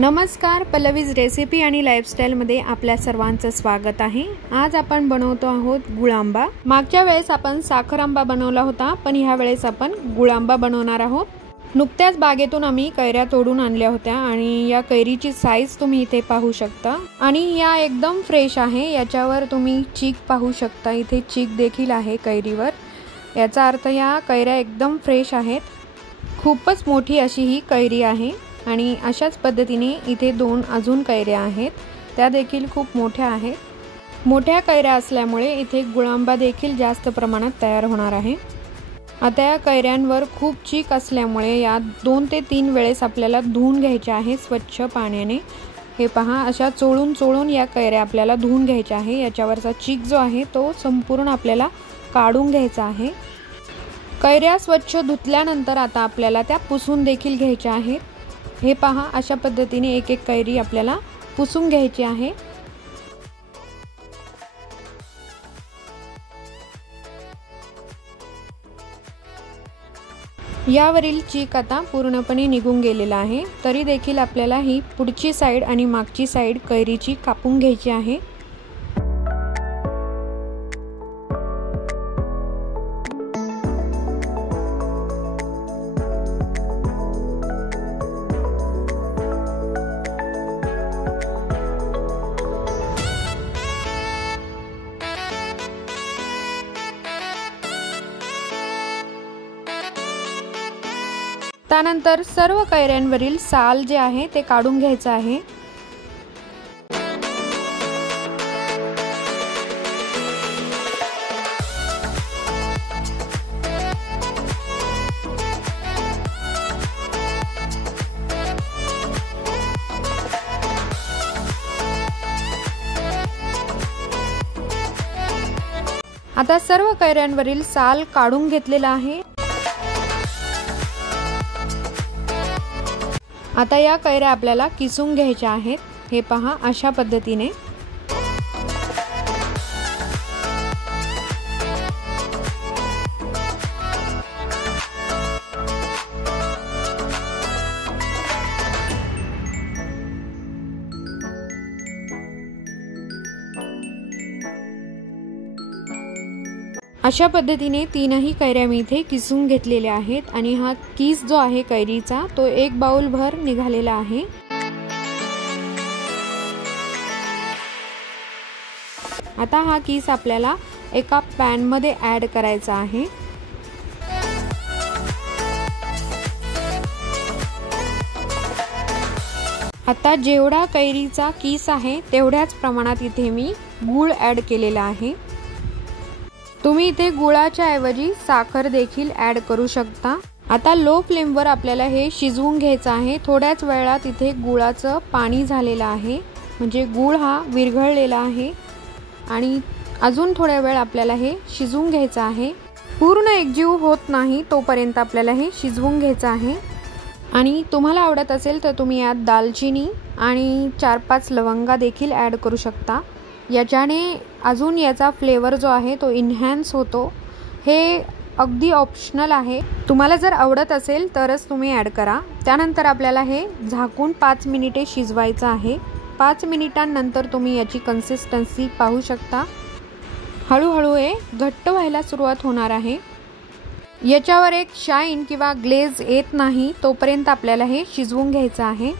नमस्कार, पल्लवीज रेसिपी आणि लाईफस्टाईलमध्ये आपल्या सर्वांचं स्वागत आहे। आज आपण बनवतो आहोत गुळांबा। मागच्या वेळेस आपण साखर आंबा बनवला होता, पण ह्या वेळेस आपण गुळांबा बनवणार आहोत। नुकत्याच बागेतून आम्ही कैऱ्या तोडून आणल्या होत्या आणि या कैरीची साईज तुम्ही इथे पाहू शकता आणि या एकदम फ्रेश आहे। याच्यावर तुम्ही चीक पाहू शकता, इथे चीक देखील आहे कैरीवर। याचा अर्थ या कैऱ्या एकदम फ्रेश आहेत। खूपच मोठी अशी ही कैरी आहे आणि अशाच पद्धतीने इथे दोन अजून कैऱ्या आहेत, त्या देखील खूप मोठ्या आहेत। मोठ्या कैऱ्या असल्यामुळे इथे गुळांबा देखील जास्त प्रमाणात तयार होणार आहे। आता या कैऱ्यांवर खूप चीक असल्यामुळे या 2 ते 3 वेळेस आपल्याला धुवून घ्यायचे आहे स्वच्छ पाण्याने। हे पहा, अशा चोळून या कैऱ्या आपल्याला धुवून घ्यायच्या आहे। याच्यावरचा चीक जो आहे तो संपूर्ण आपल्याला काढून घ्यायचा आहे। कैऱ्या स्वच्छ धुतल्यानंतर आता आपल्याला त्या पुसून देखील घ्यायच्या आहेत। हे पहा, अशा पद्धतीने एक एक कैरी आपल्याला पुसून घ्यायची आहे। यावरील चीक आता पूर्णपणे निघून गेलेला आहे, तरी देखील आपल्याला ही पुढची साइड आणि मागची साइड कैरीची कापून घ्यायची आहे। त्यानंतर सर्व कैऱ्यांवरील साल जे आहे ते काढून घ्यायचं आहे। आता सर्व कैऱ्यांवरील साल काढून घेतलेला आहे। आता या कैऱ्या आपल्याला किसून घ्यायच्या आहेत। हे पहा, अशा पद्धतीने। अशा पद्धतीने तीनही कैऱ्या मी इथे किसून घेतलेल्या आहेत आणि हा किस जो आहे कैरीचा तो 1 बाउल भर निघालेला आहे। आता हा किस आपल्याला एका पॅन मध्ये ऍड करायचा आहे। आता जेवढा कैरीचा किस आहे तेवढ्याच प्रमाणात इथे मी गूळ ऍड केलेला आहे। तुम्ही इथे गुळाच्या ऐवजी साखर देखील ऍड करू शकता। आता लो फ्लेम वर आपल्याला हे शिजवून घ्यायचं आहे। थोड्याच वेळात इथे गुळाचं पाणी झालेलं आहे, म्हणजे गुळ हा विरघळलेला आहे आणि अजून थोड्या वेळ आपल्याला हे शिजवून घ्यायचं आहे। पूर्ण एकजीव होत नाही तोपर्यंत आपल्याला हे शिजवून घ्यायचं आहे। आणि तुम्हाला आवडत असेल तर तुम्ही यात दालचिनी आणि 4-5 लवंगा देखील ऍड करू शकता। याच्याने अजून याचा फ्लेवर जो आहे तो इन्हॅन्स होतो। हे अगदी ऑप्शनल आहे, तुम्हाला जर आवडत असेल तरच तुम्ही ॲड करा। त्यानंतर आपल्याला हे झाकून 5 मिनिटे शिजवायचं आहे। 5 मिनिटांनंतर तुम्ही याची कन्सिस्टन्सी पाहू शकता। हळूहळू हे घट्ट व्हायला सुरुवात होणार आहे। याच्यावर एक शाईन किंवा ग्लेज येत नाही तोपर्यंत आपल्याला हे शिजवून घ्यायचं आहे।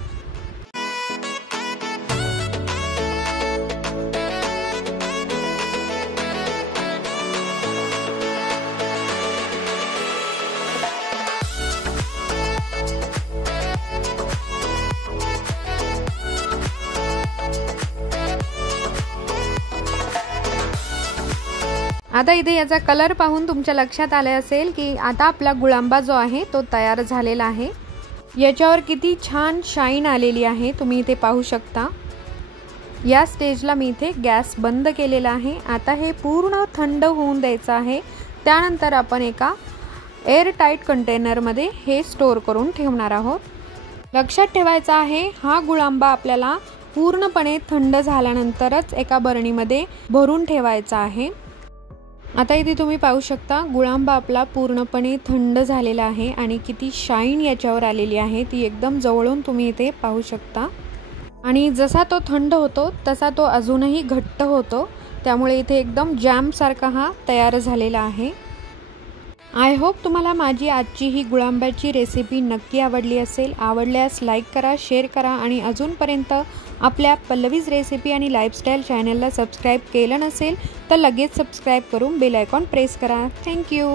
आता इथे याचा कलर पाहून तुमच्या लक्षात आले असेल की आता आपला गुळांबा जो आहे तो तयार झालेला आहे। याच्यावर किती छान शाईन आलेली आहे, तुम्ही इथे पाहू शकता। या स्टेजला मी इथे गॅस बंद केलेला आहे। आता हे पूर्ण थंड होऊन द्यायचं आहे। त्यानंतर आपण एका एअर टाईट कंटेनर मध्ये हे स्टोर करून ठेवणार आहोत। लक्षात ठेवायचं आहे, हा गुळांबा आपल्याला पूर्णपणे थंड झाल्यानंतरच एका बरणीमध्ये भरून ठेवायचा आहे। आता इथे तुम्ही पाहू शकता गुळांबा आपला पूर्णपणे थंड झालेला आहे आणि किती शाईन याच्यावर आलेली आहे ती एकदम जवळून तुम्ही इथे पाहू शकता। आणि जसा तो थंड होतो तसा तो अजूनही घट्ट होतो, त्यामुळे इथे एकदम जॅमसारखा हा तयार झालेला आहे। आय होप तुम्हाला माझी आजची ही गुळांब्याची रेसिपी नक्की आवडली असेल। आवडल्यास लाईक करा, शेअर करा आणि अजूनपर्यंत आपल्या पल्लवीज रेसिपी आणि लाईफस्टाईल चॅनलला सबस्क्राईब केलं नसेल तर लगेच सबस्क्राईब करून बेल आयकॉन प्रेस करा। थँक्यू।